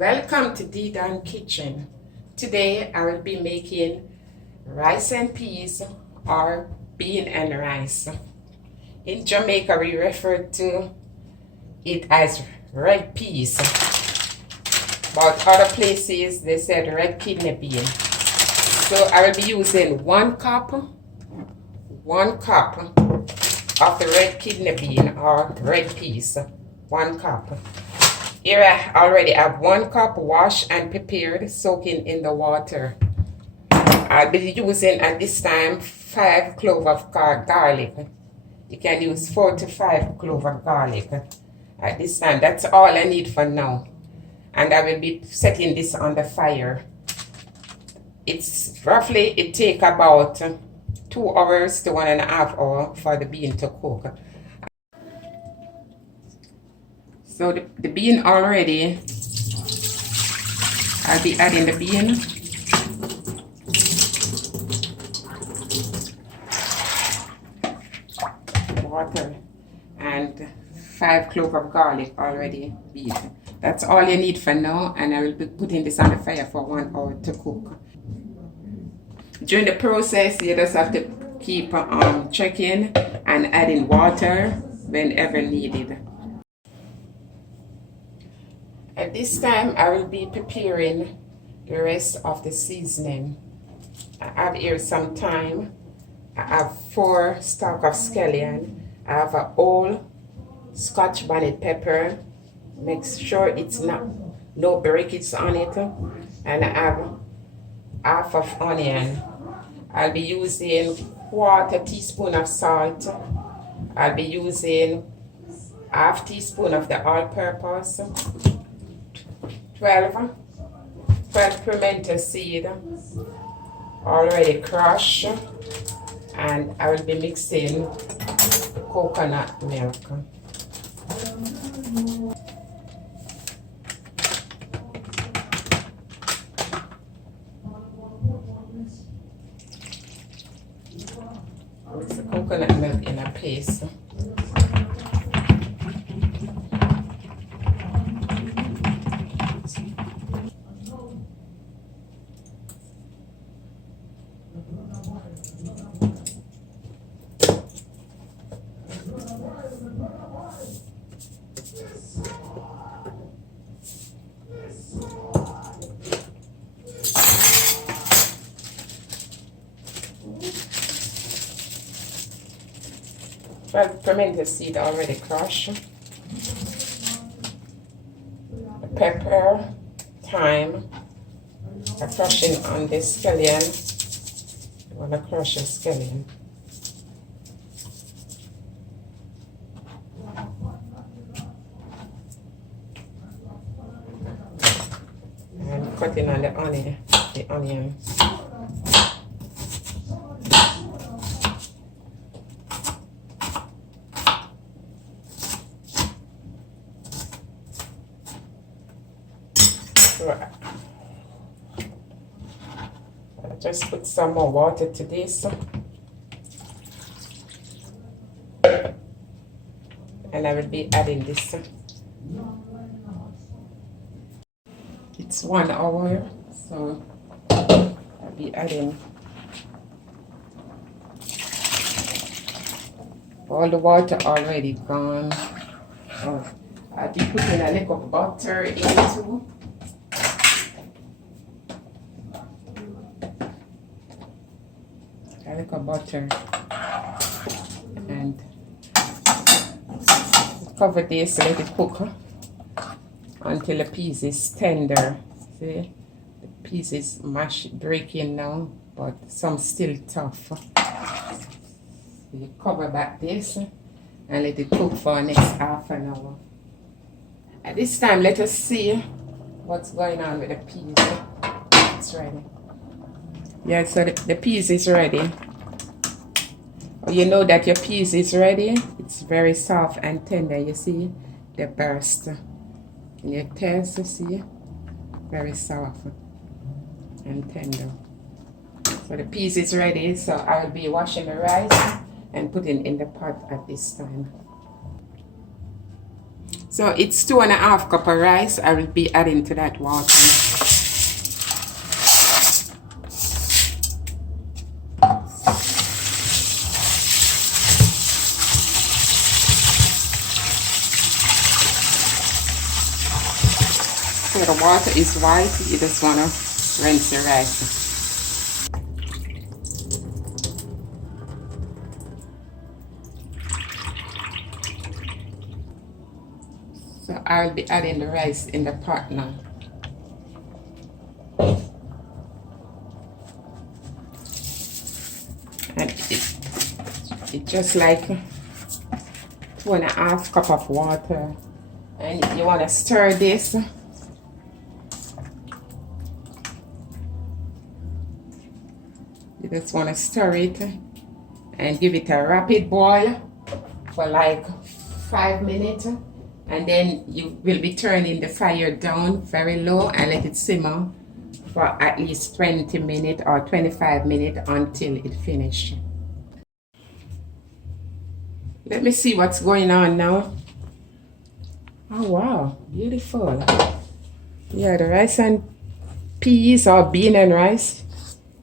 Welcome to D-Dan Kitchen. Today I will be making rice and peas or bean and rice. In Jamaica we refer to it as red peas, but other places they said red kidney bean. So I will be using one cup of the red kidney bean or red peas. 1 cup. Here I already have 1 cup washed and prepared, soaking in the water. I'll be using at this time 5 cloves of garlic. You can use 4 to 5 cloves of garlic at this time. That's all I need for now. And I will be setting this on the fire. It takes about 2 hours to 1.5 hours for the bean to cook. So the bean already, I'll be adding the bean. Water and 5 cloves of garlic already beaten. That's all you need for now, and I will be putting this on the fire for 1 hour to cook. During the process, you just have to keep checking and adding water whenever needed. At this time, I will be preparing the rest of the seasoning. I have here some thyme. I have 4 stalks of scallion. I have a whole Scotch bonnet pepper. Make sure it's no breakage on it. And I have half of onion. I'll be using 1/4 teaspoon of salt. I'll be using 1/2 teaspoon of the all-purpose. 12 pimento seed already crushed, and I will be mixing coconut milk. Mix the coconut milk in a paste. Pimento seed already crushed. The pepper, thyme, a crushing on the scallion. You want to crush the scallion. And cutting on the onion. I'll just put some more water to this, and I will be adding this. It's 1 hour, so I'll be adding all the water already gone. I'll be putting a little butter into. A little butter, and cover this, let it cook until the peas is tender. See, the peas is breaking now, but some still tough. So you cover back this and let it cook for the next half an hour. At this time, let us see what's going on with the peas. It's ready. Yeah, so the peas is ready. You know that your peas is ready. It's very soft and tender. You see, they burst. And you taste, you see, very soft and tender. So the peas is ready. So I will be washing the rice and putting in the pot at this time. So it's 2.5 cup of rice I will be adding to that water. So the water is white, you just want to rinse the rice. So I'll be adding the rice in the pot now. And it's just like 2.5 cup of water. And you want to stir this. You just want to stir it and give it a rapid boil for like 5 minutes. And then you will be turning the fire down very low and let it simmer for at least 20 minutes or 25 minutes until it finishes. Let me see what's going on now. Oh wow, beautiful. Yeah, the rice and peas or bean and rice,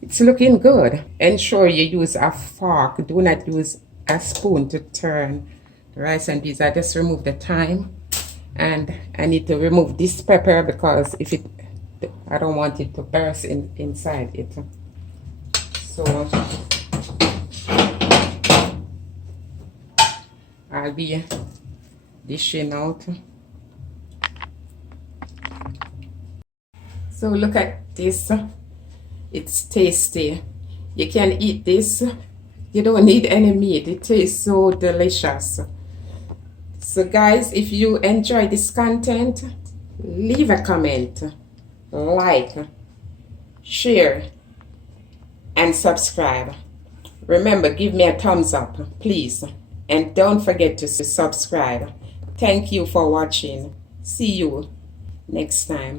it's looking good. Ensure you use a fork. Do not use a spoon to turn the rice and peas. I just remove the thyme. And I need to remove this pepper because I don't want it to burst inside it. So I'll be dishing out. So look at this. It's tasty. You can eat this. You don't need any meat. It tastes so delicious. So guys, if you enjoy this content, leave a comment, like, share, and subscribe. Remember, give me a thumbs up, please. And don't forget to subscribe. Thank you for watching. See you next time.